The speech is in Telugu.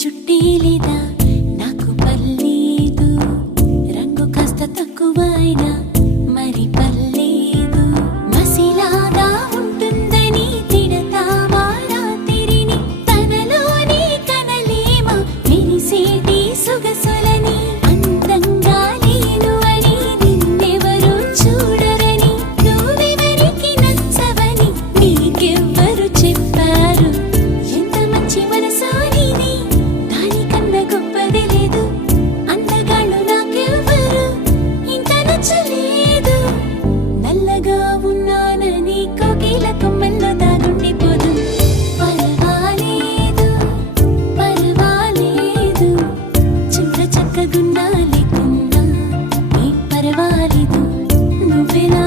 చుట్టి లేదా Marina